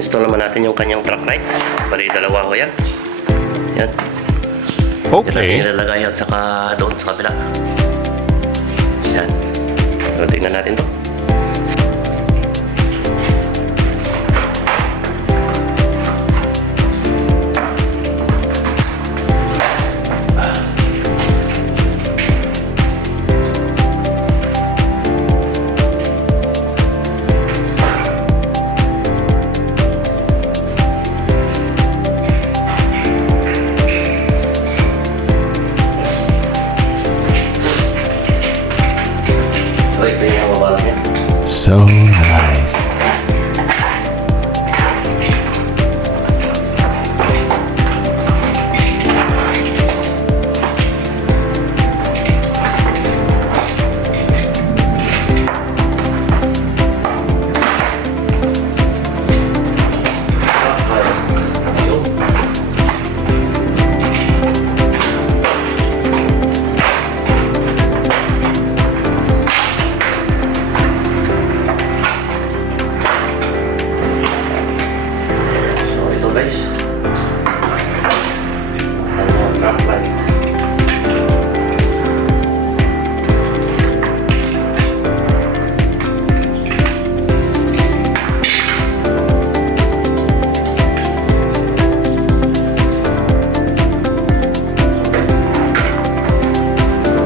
i-install naman natin yung kanyang truck light. Bali, dalawa ko yan. Yan. Okay. Yan natin ilalagay at saka doon sa kabila. Yan. So, tingnan natin to. So, ito yung mabalak niya. So nice. So, ito guys. Ang truck light.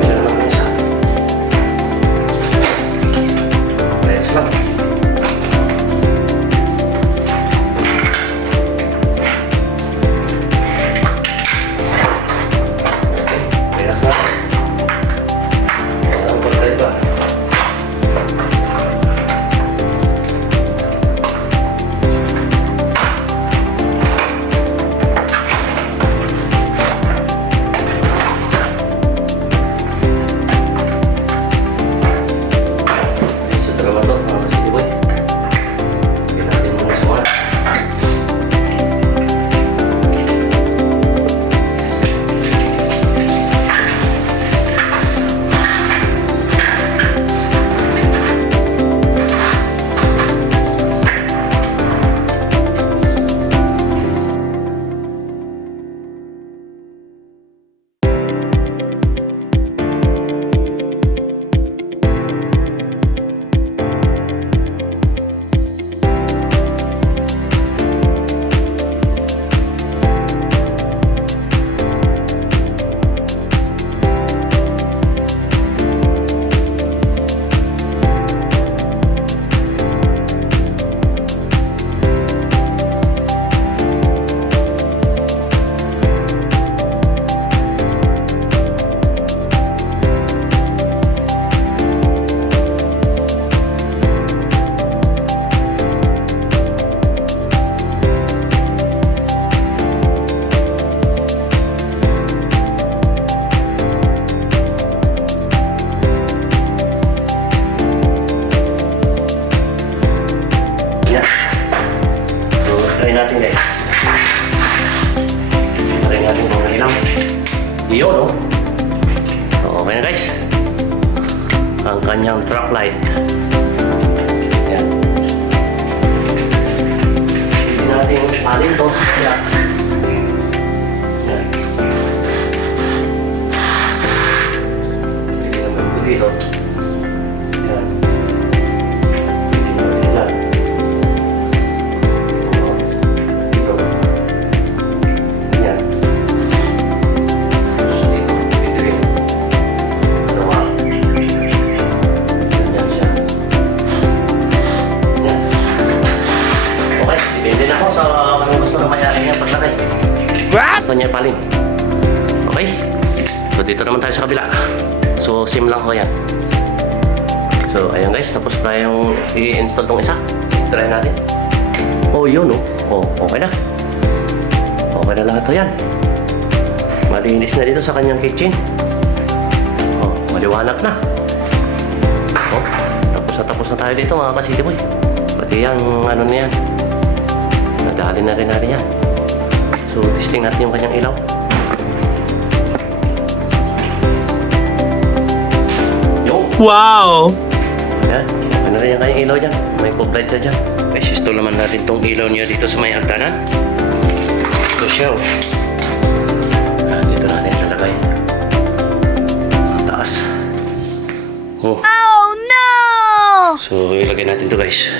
Meron naman isa. Ayos lang. Ayos lang. Walang pagkaiba. Sa dalawa to, mga kasiti boy. Bigyan natin muna sa mga. Yan. So, try natin guys. Try natin kung ilang. Yun, no? So, okay na guys. Ang kanyang truck light. Yan. Hindi natin alin to. Yan. Yan. Sige naman ito dito. Yan. Hindi naman sila. Gusto niya palin. Okay? So dito naman tayo sa kabila. So sim lang ko yan. So ayan guys, tapos tayong i-install tong isa. Try natin. Oh yun oh. Oh, okay na. Okay na lahat to yan. Malinis na dito sa kanyang kitchen. Oh, maliwanag na. Oh, tapos na tayo dito mga kasiti boy. Pati yung ano na yan. Nadali na rin natin yan. So, testing natin yung kanyang ilaw. Yung! Wow! Ayan, ano rin yung kanyang ilaw dyan. May pop light siya dyan. May Install naman natin tong ilaw niya dito sa may hagdanan. Ito siya. Oh. Dito natin siya lagay. Ang taas. Oh. Oh no! So, ilagay natin to guys.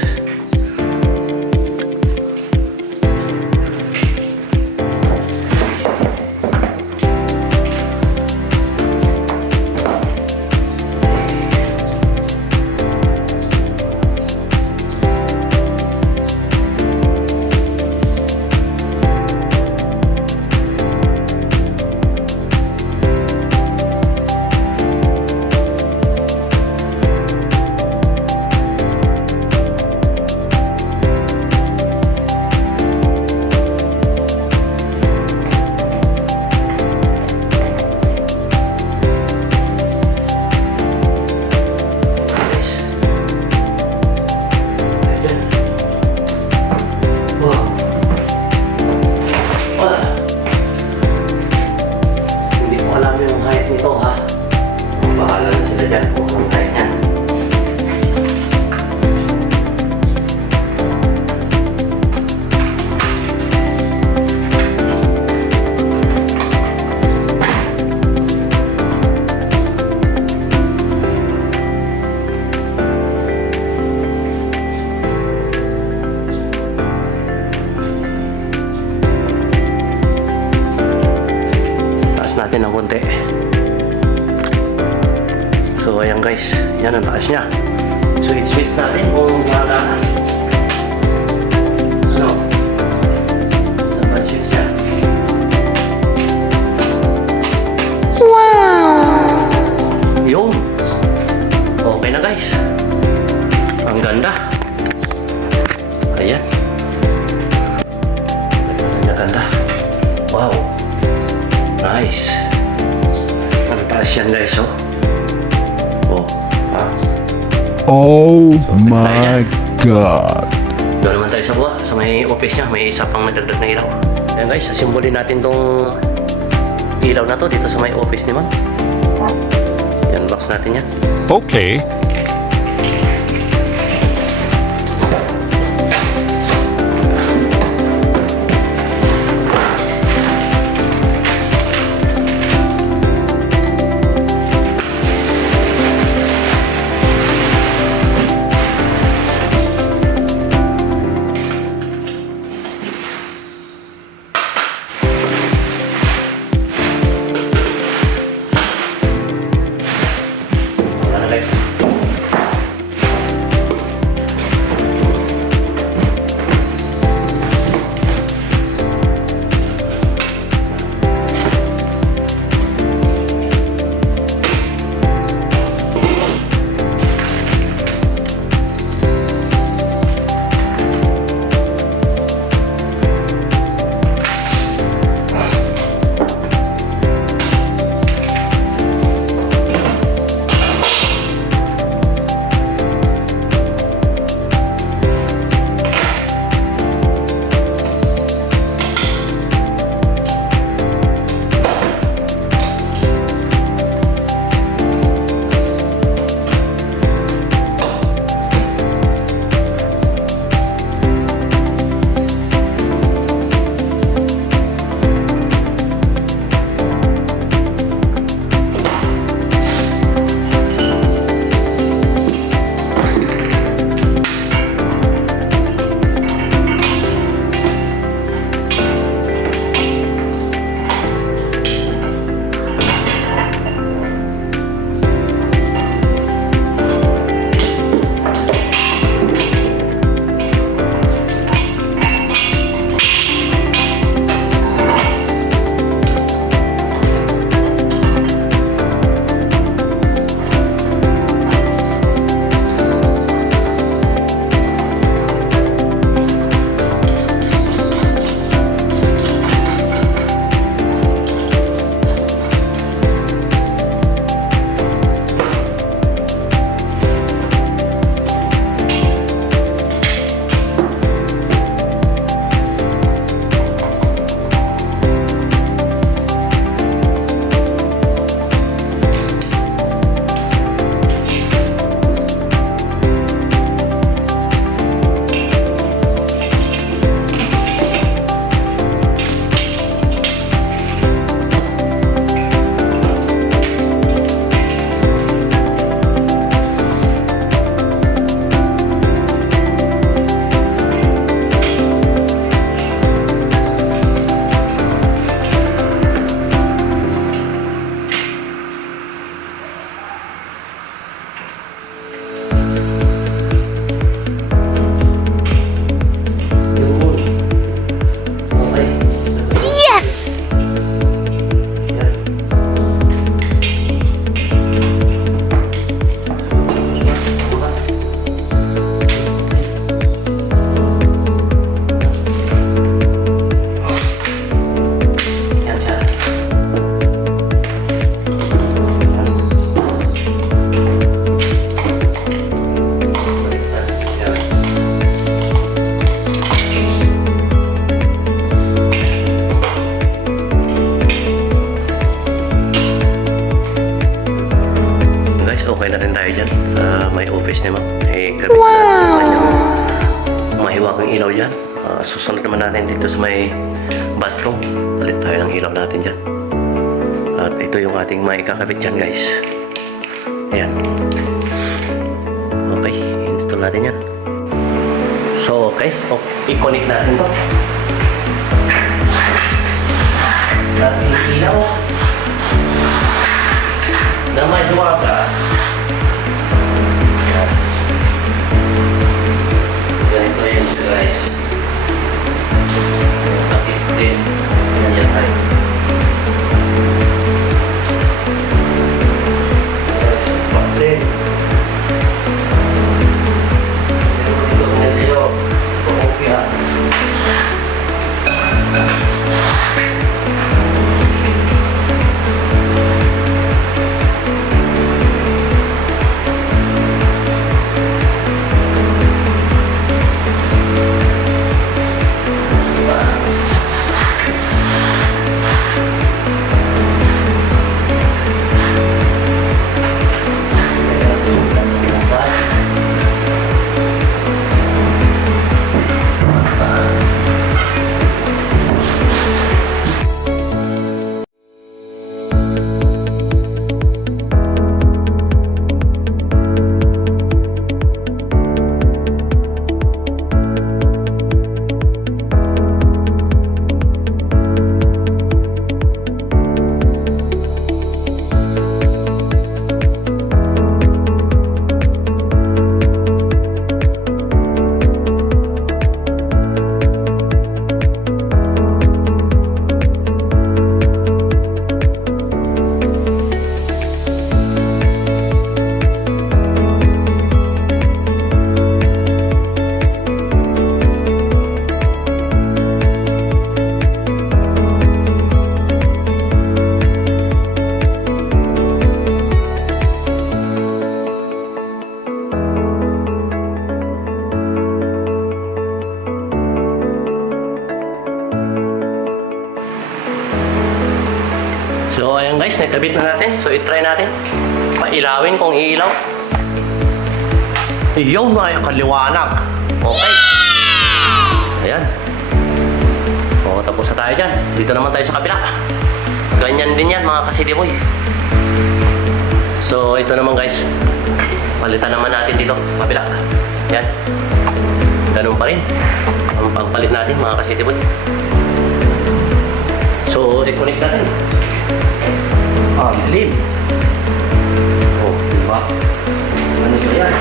Hindi ko alam yung height nito ha. Bahala na sila dyan kung anong height niya. Taas natin ng konti. So ayan guys, yan ang taas niya. So i-switch natin kung gagana. Ano? Sa budget siya. Wow! Yun. Okay na guys. Ang ganda. Ayan. Ang ganda. Wow. Nice. Ang taas yan guys, oh. Oh. Ah. Oh my god. Doon naman tayo sa buwa. Sa may office niya, may isa pang nadagdag na ilaw. Ayan guys, asimbolin natin tong ilaw na to dito sa may office ni ma'am. Yan, box natin yan. Okay. Wala na guys. ilaw yan. Susunod naman natin dito sa may bathroom. Palit tayo ng ilaw natin dyan. At ito yung ating may kakabit dyan guys. Ayan. Okay, install natin yan. So okay, i-connect natin to. Dating ilaw na may duwaga. Ganito yun guys. Bakit din ganyan tayo. Bakit din ito nilyo kumupya. So ayan guys, nakabit na natin. So i-try natin. Pailawin kung iilaw. Iyon na yung kaliwanag. Okay. Ayan. O tapos na tayo dyan. Dito naman tayo sa kabila. Ganyan din yan mga ka-CD boy. So ito naman guys. Palitan naman natin dito sa kabila. Ayan. Ganun pa rin. Ang pagpalit natin mga ka-CD boy. So i-connect natin. Dilim. Oh, diba? Ano ba yan?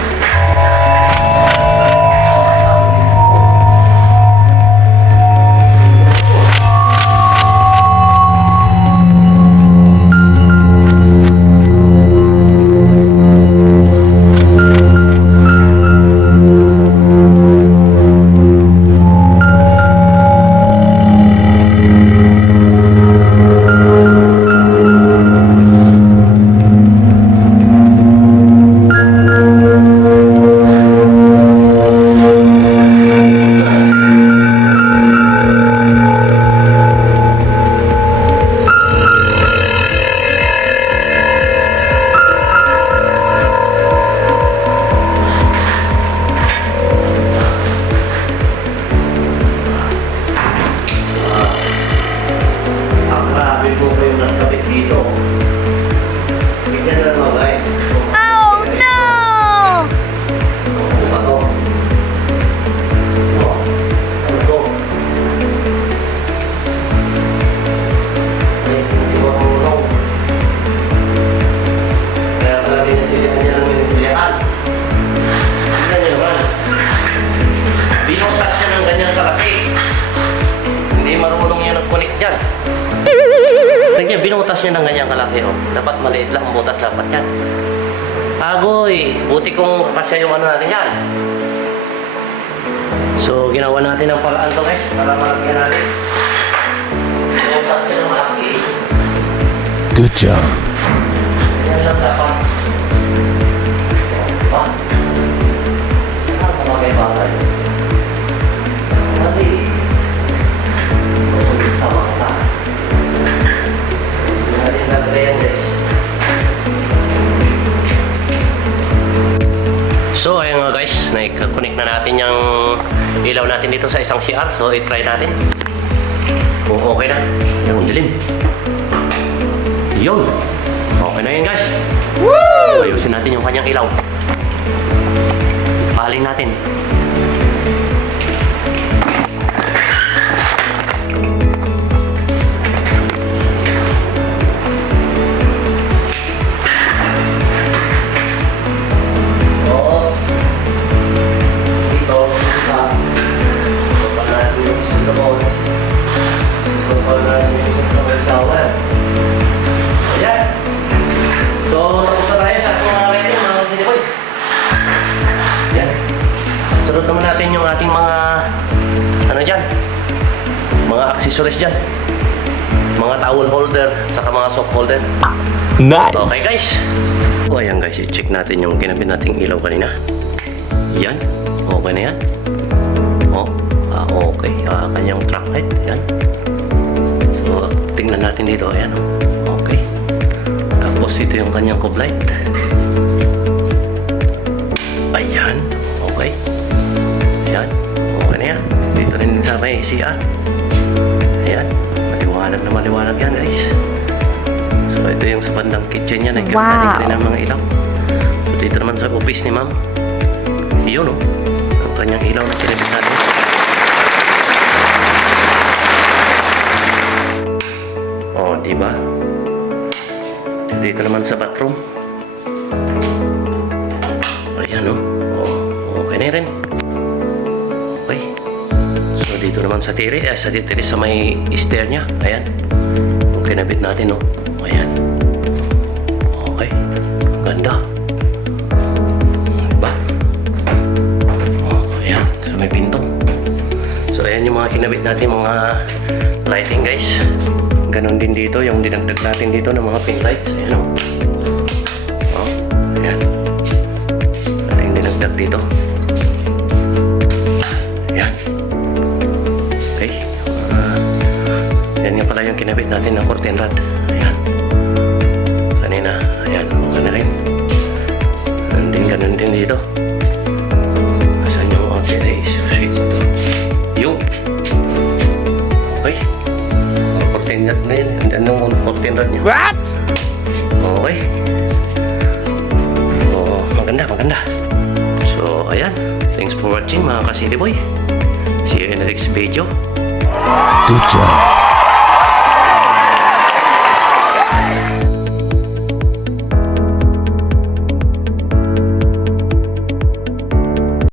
Binutas niya ng ganyang kalaki, oh. Dapat maliit lang ang butas dapat yan. Agoy, buti kung kasya yung ano natin yan. So, ginawa natin ang paraan to guys, para malagyan natin. Binutas niya ng malaki. Good job. Yan lang dapat. Diba? Ang mga bagay. Mali. Sa mga So ayun nga guys, na-connect na natin yung ilaw natin dito sa isang CR. So, i-try natin. Kung okay na. Yung dilim. Yun. Okay na yun, guys. Woo! Ayusin natin yung kanyang ilaw. Paling natin. Sunod naman natin yung ating mga ano dyan, mga accessories dyan, mga towel holder, saka mga soap holder. Nice. Okay guys. O ayan guys, i-check natin yung kinabit nating ilaw kanina. Yan, okay na yan. Okay, kanyang track light, yan. So, tingnan natin dito, ayan. Okay. Tapos ito yung kanyang cob light. Ayan, okay. Ayan, okay na yan. Dito rin sa may CR. Ayan, maliwanag yan guys. So ito yung sa bandang kitchen niya. Nagkakalit rin ng mga ilaw. So dito naman sa office ni ma'am. Yun o, ang kanyang ilaw na kinabit natin. O, diba? Dito naman sa bathroom. Ayan o, okay na rin. Okay. So dito naman sa tiri, sa may stair niya. Ayan. Yung kinabit natin, no. Ayan. Okay. Ganda. Diba? Ayan. So may pinto. So ayan yung mga kinabit natin, mga lighting guys. Ganon din dito, yung dinagdag natin dito ng mga pin lights. Ayan, o. Ayan. Ating dinagdag dito. Ayan. Okay. Yan nga pala yung kinabit natin ng curtain rod. Ayan. Kanina. Ayan. Okay na rin. Ganun din dito. Asan yung auxiliary switch ito? Yung. Okay. Ang curtain rod na yun. Andan yung curtain rod niya. What? Okay. So, maganda. So, ayan. Thanks for watching mga ka-City Boy. See you in the next video. Good job.